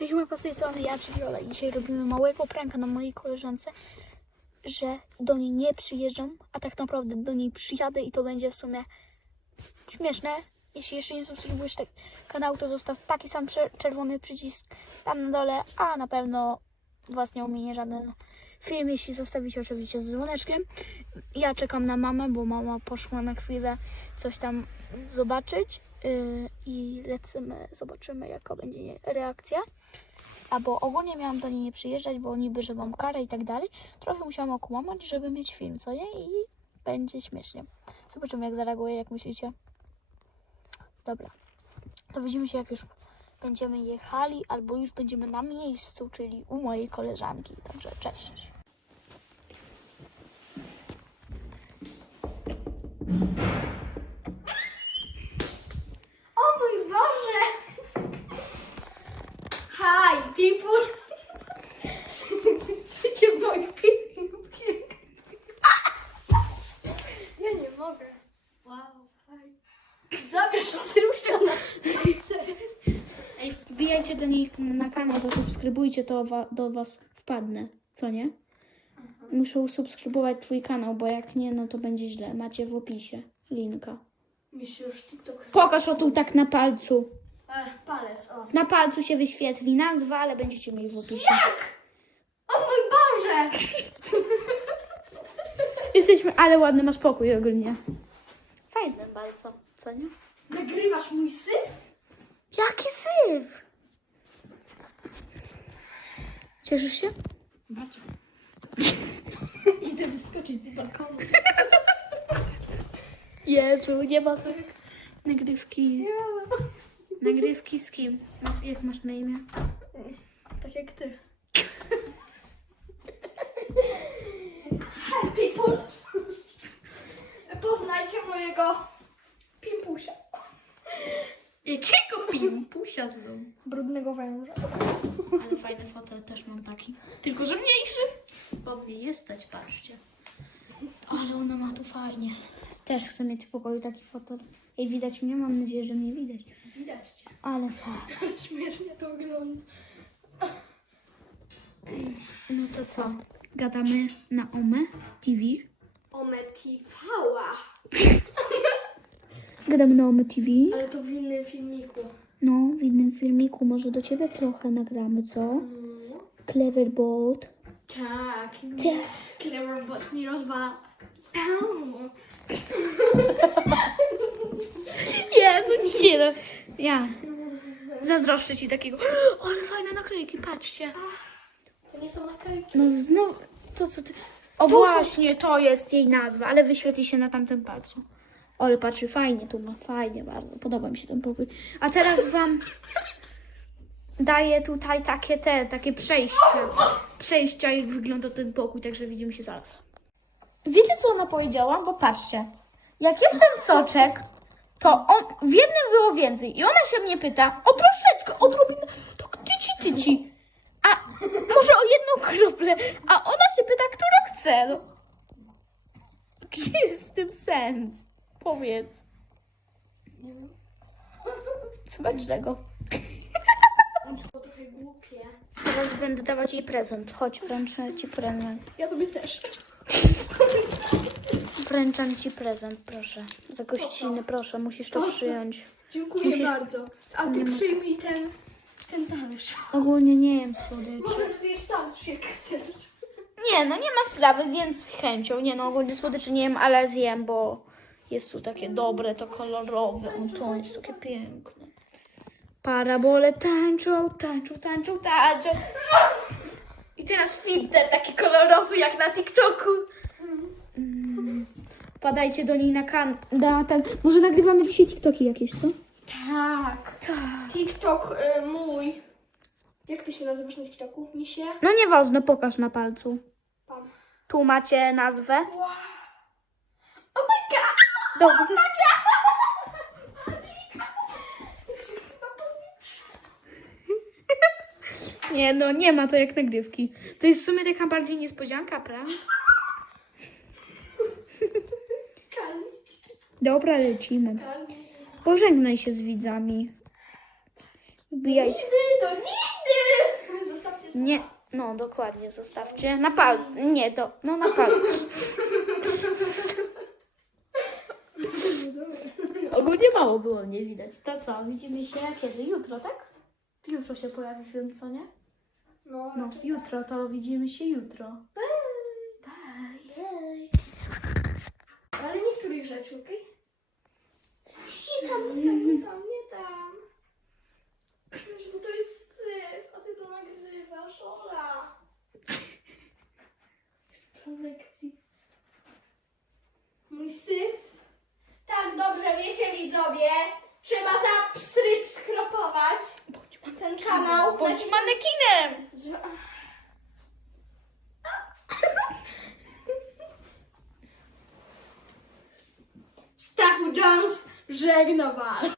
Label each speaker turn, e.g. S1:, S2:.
S1: Cześć, Marko, z tej strony ja, czyli Ola. Dzisiaj robimy małego pranka na mojej koleżance, że do niej nie przyjeżdżam, a tak naprawdę do niej przyjadę i to będzie w sumie śmieszne. Jeśli jeszcze nie subskrybujesz tak kanału, to zostaw taki sam czerwony przycisk tam na dole, a na pewno was nie ominie żaden film, jeśli zostawicie oczywiście z dzwoneczkiem. Ja czekam na mamę, bo mama poszła na chwilę coś tam zobaczyć i lecimy, zobaczymy jaka będzie reakcja. Albo ogólnie miałam do niej nie przyjeżdżać, bo niby, że mam karę i tak dalej. Trochę musiałam okłamać, żeby mieć film, co nie? I będzie śmiesznie. Zobaczymy jak zareaguje, jak myślicie. Dobra. To widzimy się jak już będziemy jechali, albo już będziemy na miejscu, czyli u mojej koleżanki. Także cześć.
S2: O mój Boże! Hi, people! Wiecie, moje pięknie. Ja nie mogę. Wow, hi. Zabierz strusza na
S1: Ej, wbijajcie do niej na kanał, zasubskrybujcie, to wa- do was wpadnę, co nie? Muszę usubskrybować twój kanał, bo jak nie, no to będzie źle. Macie w opisie linka.
S2: Myślę już TikTok.
S1: Pokaż o tu tak na palcu.
S2: Ech, palec, o.
S1: Na palcu się wyświetli nazwa, ale będziecie mieli w opisie.
S2: O mój Boże!
S1: Jesteśmy, ale ładny masz pokój ogólnie. Fajne bardzo, co nie?
S2: Nagrywasz mój syf?
S1: Jaki syf! Cieszysz się?
S2: Bardzo. Idę wyskoczyć z balkonu.
S1: Jezu, nie ma tak. Nagrywki. Nagrywki z kim? No, Jak masz na imię?
S2: Tak jak ty. Hi people! Poznajcie mojego pimpusia.
S1: Jakiego pimpusia znowu?
S2: Brudnego węża.
S1: Ale fajny fotel też mam taki. Tylko, że mniejszy. Bo mnie jest stać, patrzcie. Ale ona ma tu fajnie. Też chcę mieć w pokoju taki fotel. Ej, widać mnie? Mam nadzieję, że mnie widać.
S2: Widać cię.
S1: Ale fajnie.
S2: Śmiesznie to wygląda.
S1: No to co? Gadamy na OME TV.
S2: Ometifała.
S1: Gadamy na OME TV.
S2: Ale to w innym filmiku.
S1: No, w innym filmiku może do ciebie trochę nagramy, co? Clever Bot.
S2: Tak.
S1: Tak.
S2: Clever bot mi rozwala.
S1: Jezu, nie no. Ja. Zazdroszczę ci takiego. Ale fajne naklejki, patrzcie.
S2: To nie są naklejki.
S1: No znowu, to co ty... O właśnie, to jest jej nazwa, ale wyświetli się na tamtym palcu. Ale patrzy, fajnie tu ma, fajnie bardzo, podoba mi się ten pokój. A teraz wam daję tutaj takie te, takie przejście. Przejścia, jak wygląda ten pokój, także widzimy się zaraz. Wiecie, co ona powiedziała? Bo patrzcie, jak jest ten soczek, to on, w jednym było więcej i ona się mnie pyta o troszeczkę, odrobinę, tak tyci, tyci. A może o jedną kroplę, a ona się pyta, którą chce. No. Gdzie jest w tym sens? Powiedz.
S2: Nie wiem.
S1: Smacznego.
S2: To trochę głupie.
S1: Teraz będę dawać jej prezent. Chodź, wręczę ci prezent.
S2: Ja tobie też.
S1: Wręczam ci prezent, proszę. Za gościnę, proszę, musisz to
S2: Proszę.
S1: przyjąć.
S2: Dziękuję
S1: Musisz-
S2: bardzo. A ty przyjmij ten, ten talerz.
S1: Ogólnie nie jem słodyczy.
S2: Możesz zjeść talerz jak chcesz.
S1: Nie, no nie ma sprawy, zjem z chęcią. Nie no, ogólnie słodyczy nie jem, ale zjem, bo jest tu takie dobre, to kolorowe. O, to jest takie piękne. Parabole tańczą, tańczą, tańczą, tańczą. I teraz filtr taki kolorowy jak na TikToku. Mm. Padajcie do niej na kan... Na ten... Może nagrywamy dzisiaj TikToki jakieś, co?
S2: Tak.
S1: Tak.
S2: TikTok y, mój. Jak ty się nazywasz na TikToku? Misie?
S1: No nieważne, pokaż na palcu.
S2: Pan.
S1: Tu macie nazwę.
S2: Wow. Oh my god!
S1: Dobra. Nie, no nie ma to jak nagrywki. To jest w sumie taka bardziej niespodzianka, prawda? Dobra, lecimy. Pożegnaj się z widzami.
S2: Nigdy, to nigdy!
S1: Nie, no dokładnie, zostawcie. Na pal... Nie, to, no na palec. Ogólnie mało było mnie widać. To co, widzimy się kiedy? Jutro, tak? Jutro się pojawi film, co nie?
S2: No,
S1: No,
S2: raczej
S1: jutro, to widzimy się jutro.
S2: tak.
S1: Bye.
S2: Jej. Ale niektórych rzeczy, okej? Nie tam, nie tam, nie tam, nie tam. Wiesz, bo to jest syf, a ty to nagrywasz, Ola. Plan lekcji. Mój syf. Wiecie widzowie. Trzeba subskrybować ten kanał.
S1: Bądź
S2: Nacisnąć-
S1: manekinem!
S2: Z- Stachu Jones żegna was.